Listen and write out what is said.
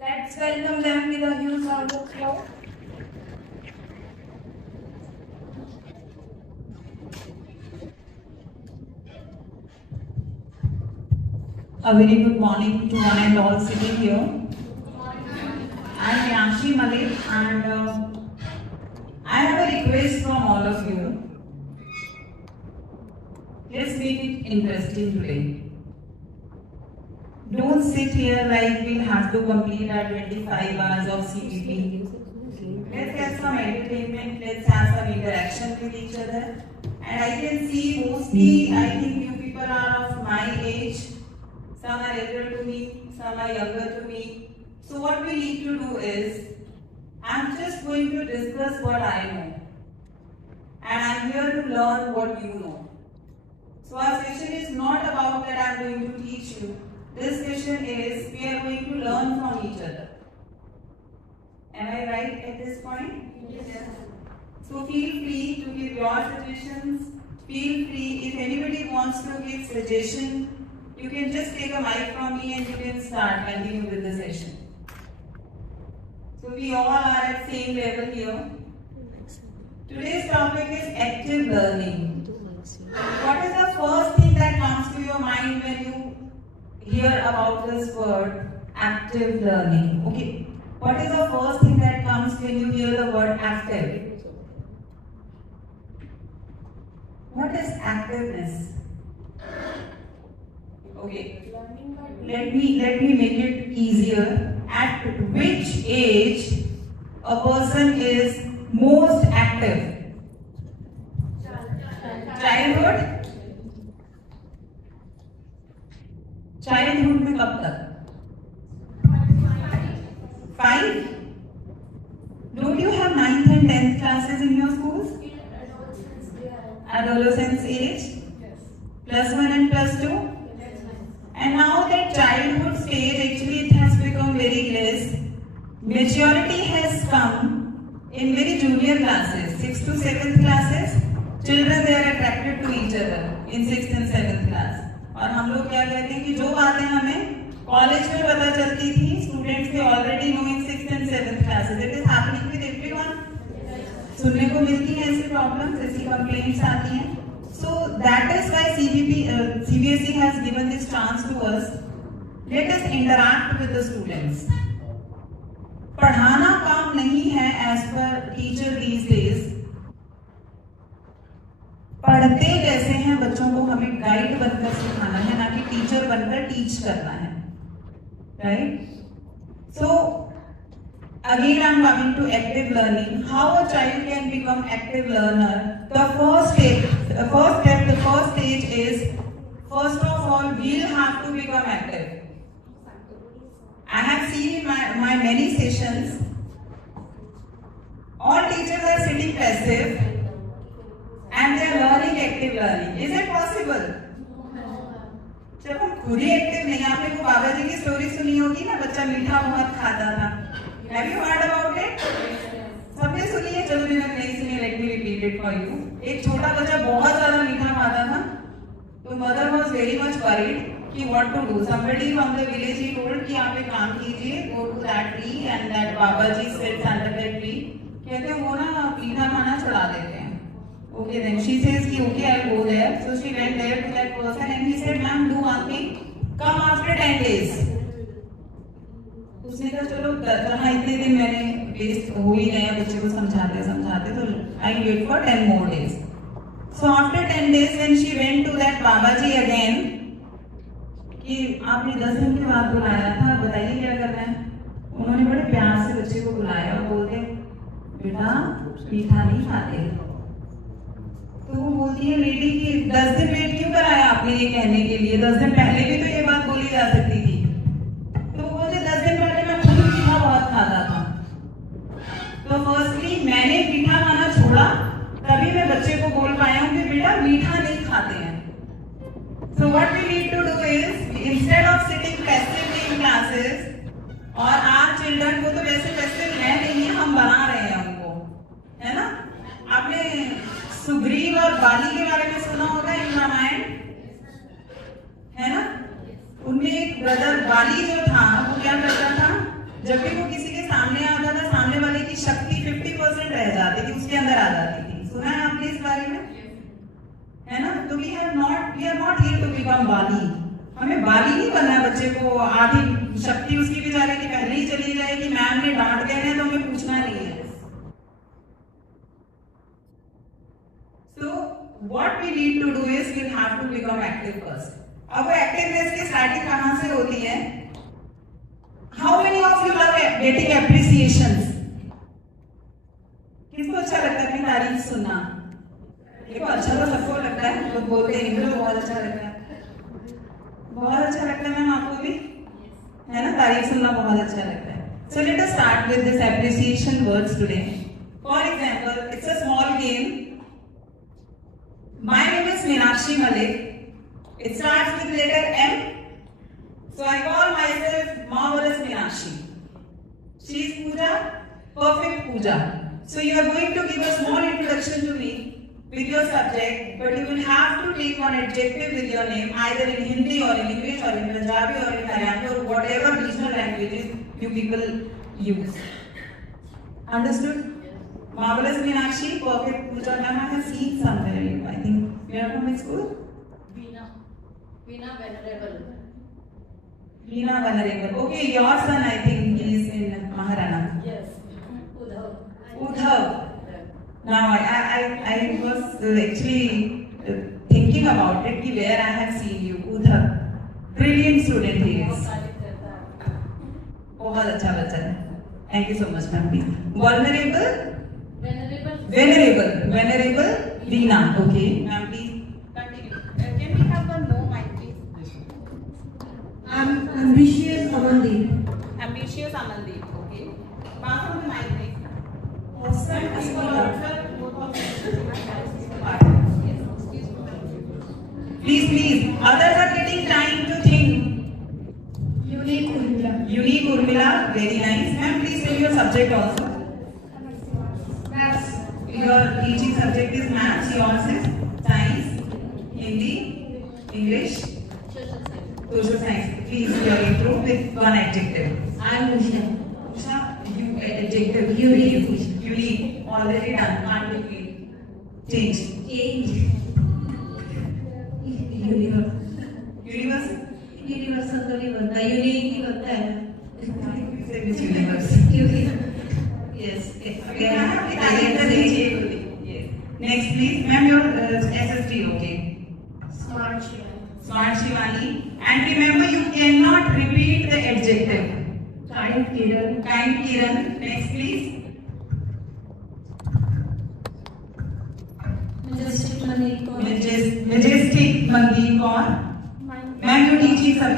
Let's welcome them with a huge round of applause. A very good morning to one and all sitting here. I'm Yanshi Malik and I have a request from all of you. Let's make it interesting today. Don't sit here like we'll have to complete our 25 hours of CPP. Let's have some entertainment, let's have some interaction with each other. And I can see mostly, I think you people are of my age. Some are elder to me, some are younger to me. So what we need to do is, I'm just going to discuss what I know. And I'm here to learn what you know. So our session is not about that I'm going to teach you. This session is, we are going to learn from each other. Am I right at this point? Yes. So feel free to give your suggestions. Feel free, if anybody wants to give suggestion, you can just take a mic from me and you can start continue with the session. So we all are at same level here. Today's topic is active learning. What is the first thing that comes to your mind when you hear about this word active learning? Okay. What is the first thing that comes when you hear the word active? What is activeness? Okay. Let me make it easier. At which age a person is most active? Childhood? Childhood में कब तक? 5? Don't you have 9th and 10th classes in your schools? Adolescence age? Plus 1 and plus 2? And now that childhood stage, actually it has become very less. Maturity has come in very junior classes, 6th to 7th classes. Children, they are attracted to each other in 6th and 7th class. और हम लोग क्या कहते हैं कि जो बातें हमें कॉलेज में पता चलती थी, स्टूडेंट्स के already know in 6th and 7th classes. It is happening with everyone. सुनने को मिलती हैं ऐसी प्रॉब्लम्स, ऐसी कंप्लेंट्स आती हैं. So that is why CBSE has given this chance to us. Let us interact with the students. पढ़ाना काम नहीं है as per teacher these days. पढ़ते कैसे हैं बच्चों को हमें गाइड बनकर सिखाना है, ना कि टीचर बनकर टीच करना है, right? So again I'm coming to active learning. How a child can become active learner? The first stage is, first of all, we'll have to become active. I have seen in my many sessions, all teachers are sitting passive and they are learning active learning. Is it possible? जब हम खुद ही active नहीं, आपने वो बाबा जी की story सुनी होगी ना, बच्चा मीठा बहुत खाता था. Have you heard about it? सबने सुनी है, चलो मैंने नहीं सुनी, let me repeat it for you. एक छोटा बच्चा बहुत ज़्यादा मीठा खाता था, तो mother was very much worried कि what to do. Somebody from the village he told कि आप एक काम कीजिए, go to that tree and that Baba ji sits under that tree. कहते हैं वो ना मीठा खाना छुड़ा देते हैं. Okay, then she says कि okay, I'll go there. So she went there to that person and he said, ma'am, do one thing, come after 10 days. उसने कहा चलो कहाँ इतने दिन मैंने वेस्ट हो ही गए बच्चे को समझाते तो I wait for 10 more days. So after 10 days when she went to that Babaji again, कि आपने 10 दिन के बाद बुलाया था, बताइए क्या करना है. उन्होंने बड़े प्यार से बच्चे को बुलाया और बोलते बेटा मीठा नहीं खाते. तो वो बोलती है लेडी कि 10 दिन वेट क्यों कराया आपने ये कहने के लिए, 10 दिन पहले भी तो ये बात बोली जा सकती थी. तो वो बोलते 10 दिन पहले मैं खुद मीठा बहुत खाता था. तो फर्स्टली मैंने मीठा खाना छोड़ा, तभी मैं बच्चे को बोल पाया हूँ कि बेटा मीठा नहीं खाते हैं. So what we need to do is, instead of sitting passively in classes, और आज चिल्ड्रन को तो वैसे पैसिव है नहीं है, हम बना रहे हैं उनको, है ना. आपने सुग्रीव और बाली के बारे में सुना होगा इन रामायण, है ना. उनमें एक ब्रदर बाली जो था वो क्या करता था, जब भी वो किसी के सामने आता था, सामने वाले की शक्ति 50% रह जाती थी, उसके अंदर आ जाती थी। सुना है आपने इस बारे में? है ना? तो we are not here to become बाली। हमें बाली नहीं बनना है। बच्चे को आधी शक्ति उसकी बेचारे की पहले ही चली जाएगी, मैम ने डांट देना है तो हमें पूछना नहीं है। So what we need to do is we have to become active first. अब एक्टिवनेस की स्टार्टिंग कहाँ से होती है? How many of you love getting appreciations? किसको अच्छा लगता है अपनी तारीफ सुनना? देखो अच्छा तो सबको लगता है, लोग बोलते हैं मुझे बहुत अच्छा लगता है, बहुत अच्छा लगता है मैम आपको भी, है ना? तारीफ सुनना बहुत अच्छा लगता है। So let us start with this appreciation words today. For example, it's a small game. My name is Meenakshi Malik. It starts with letter M. So I call myself Marvelous Meenakshi. She is Pooja, perfect Pooja. So you are going to give a small introduction to me with your subject, but you will have to take one adjective with your name, either in Hindi or in English or in Punjabi or in Haryanvi or whatever regional languages you people use. Understood? Marvelous Meenakshi, perfect Pooja. Ma'am, I have seen somewhere. I think you are from which school? Veena Venerable. Veena Venerable. Okay, your son, I think, is in Maharana. Yes. Udhav. Udhav. Now, I was actually thinking about it, कि where I have seen you. Udhav. Brilliant student he is. बहुत अच्छा बच्चा है. Thank you so much, ma'am. Vulnerable. Venerable Veena. Okay, ma'am, please continue. Can we have one more mic, please? I'm ambitious Amandeep. Ambitious Amandeep. Okay. Pass on the mic, please. Please. Others are getting time to think. Unique Urmila. Unique Urmila. Very nice. Ma'am, please tell your subject also. Maths. Your teaching subject is maths, yours is science, Hindi, English, social science. Please your intro with one adjective. I'm Usha. Usha, you adjective. Unique. Already done. Can't repeat. Change. Universe. Universal तो नहीं बनता, unique ही बनता है। Say which universe. Yes. Next, please. Ma'am, your SST, okay. Smart Shivani. And remember, you cannot repeat the adjective. Kind Kiran. Next, please. Majestic Mandeep. Majestic Mandeep. Ma'am, your teaching subject.